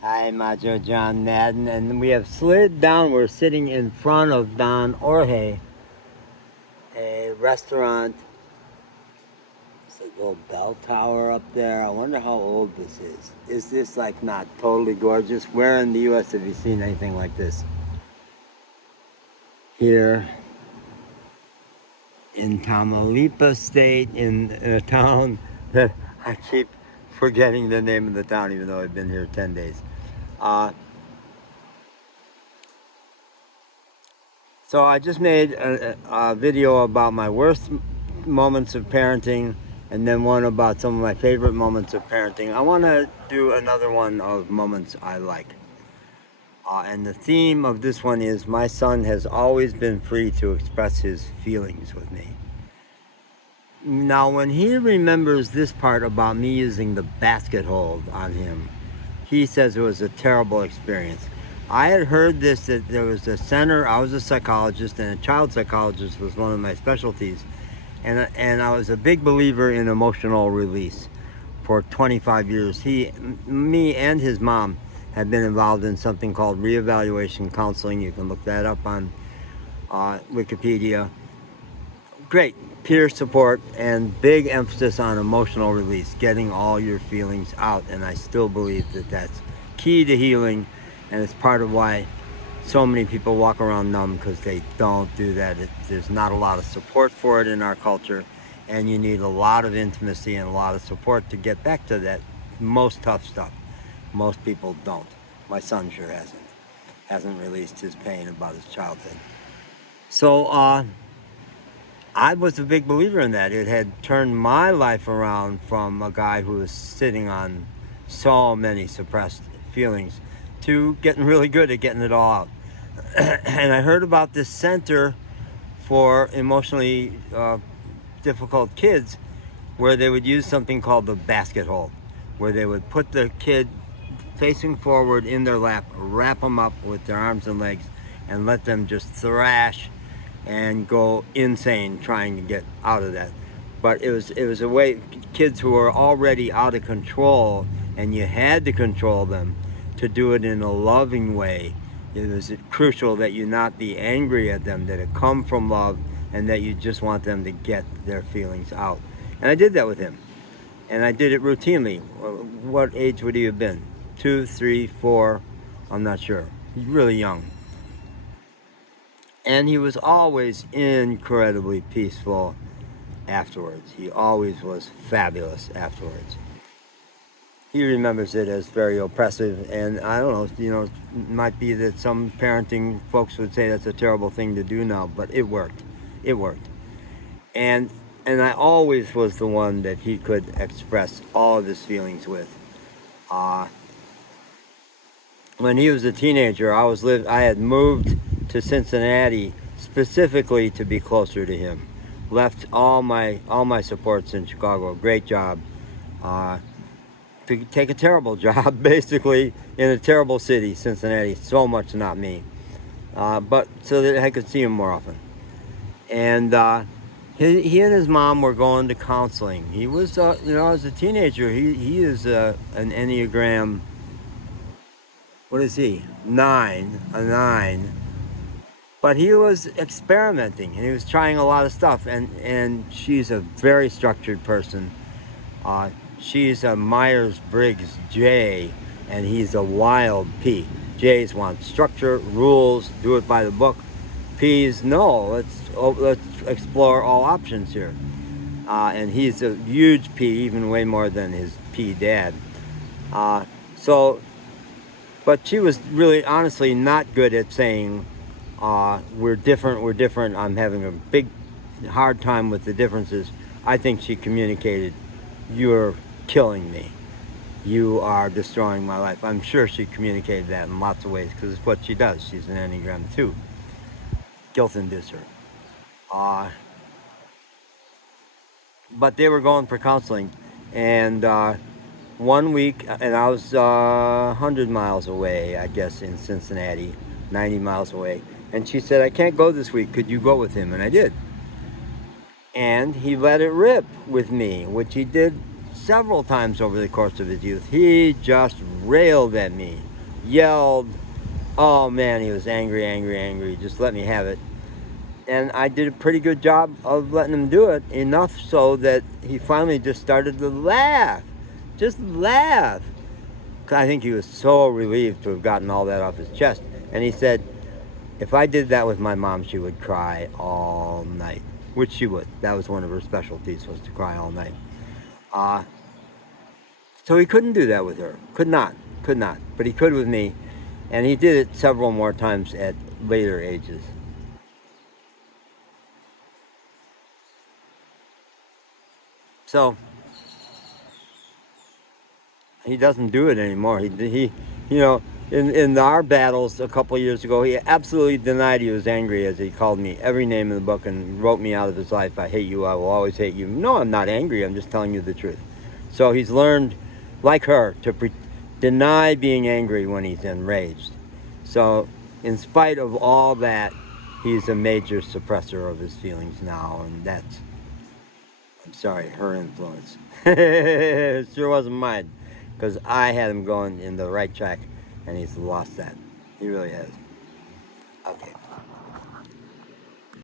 Hi, Macho John Madden, and we have slid down. We're sitting in front of Don Jorge, a restaurant. It's a little bell tower up there. I wonder how old this is. Is this like not totally gorgeous? Where in the U.S. have you seen anything like this? Here in Tamaulipas State, in a town that I keep forgetting the name of the town, even though I've been here 10 days. So I just made a video about my worst moments of parenting, and then one about some of my favorite moments of parenting. I want to do another one of moments I like. And the theme of this one is my son has always been free to express his feelings with me. Now, when he remembers this part about me using the basket hold on him, he says it was a terrible experience. I had heard this, that there was a center. I was a psychologist, and a child psychologist was one of my specialties. And I was a big believer in emotional release for 25 years. Me and his mom had been involved in something called reevaluation counseling. You can look that up on Wikipedia. Great peer support and big emphasis on emotional release, getting all your feelings out. And I still believe that that's key to healing, and it's part of why so many people walk around numb, because they don't do that. There's not a lot of support for it in our culture, and you need a lot of intimacy and a lot of support to get back to that most tough stuff. Most people don't. My son sure hasn't released his pain about his childhood. So I was a big believer in that. It had turned my life around from a guy who was sitting on so many suppressed feelings to getting really good at getting it all out. And I heard about this center for emotionally difficult kids, where they would use something called the basket hold, where they would put the kid facing forward in their lap, wrap them up with their arms and legs, and let them just thrash and go insane trying to get out of that. But it was a way, kids who were already out of control, and you had to control them, to do it in a loving way. It was crucial that you not be angry at them, that it come from love, and that you just want them to get their feelings out. And I did that with him, and I did it routinely. What age would he have been? 2, 3, 4? I'm not sure. He's really young. And he was always incredibly peaceful afterwards. He always was fabulous afterwards. He remembers it as very oppressive, and I don't know, it might be that some parenting folks would say that's a terrible thing to do now, but it worked. It worked. And I always was the one that he could express all of his feelings with. When he was a teenager, I had moved to Cincinnati specifically to be closer to him. Left all my supports in Chicago. Great job. To take a terrible job, basically, in a terrible city, Cincinnati. So much not me. But so that I could see him more often. And he and his mom were going to counseling. He was, as a teenager, he is an Enneagram. What is he? A 9. But he was experimenting, and he was trying a lot of stuff. And she's a very structured person. She's a Myers-Briggs J, and he's a wild P. J's want structure, rules, do it by the book. P's, no, let's explore all options here. And he's a huge P, even way more than his P dad. But she was really, honestly, not good at saying, we're different, I'm having a big, hard time with the differences. I think she communicated, you're killing me. You are destroying my life. I'm sure she communicated that in lots of ways, because it's what she does. She's an Enneagram 2. Guilt inducer. But they were going for counseling, and 1 week, and I was 100 miles away, I guess, in Cincinnati, 90 miles away. And she said, I can't go this week. Could you go with him? And I did. And he let it rip with me, which he did several times over the course of his youth. He just railed at me. yelled. Oh man, he was angry, angry, angry. Just let me have it. And I did a pretty good job of letting him do it, enough so that he finally just started to laugh. Just laugh. I think he was so relieved to have gotten all that off his chest. And he said, if I did that with my mom, she would cry all night. Which she would. That was one of her specialties, was to cry all night. So he couldn't do that with her. Could not. Could not. But he could with me. And he did it several more times at later ages. So he doesn't do it anymore. You know, in our battles a couple of years ago, he absolutely denied he was angry, as he called me every name in the book and wrote me out of his life. I hate you. I will always hate you. No, I'm not angry. I'm just telling you the truth. So he's learned, like her, to deny being angry when he's enraged. So in spite of all that, he's a major suppressor of his feelings now, and that's, I'm sorry, her influence. It sure wasn't mine, because I had him going in the right track, and he's lost that. He really has. Okay.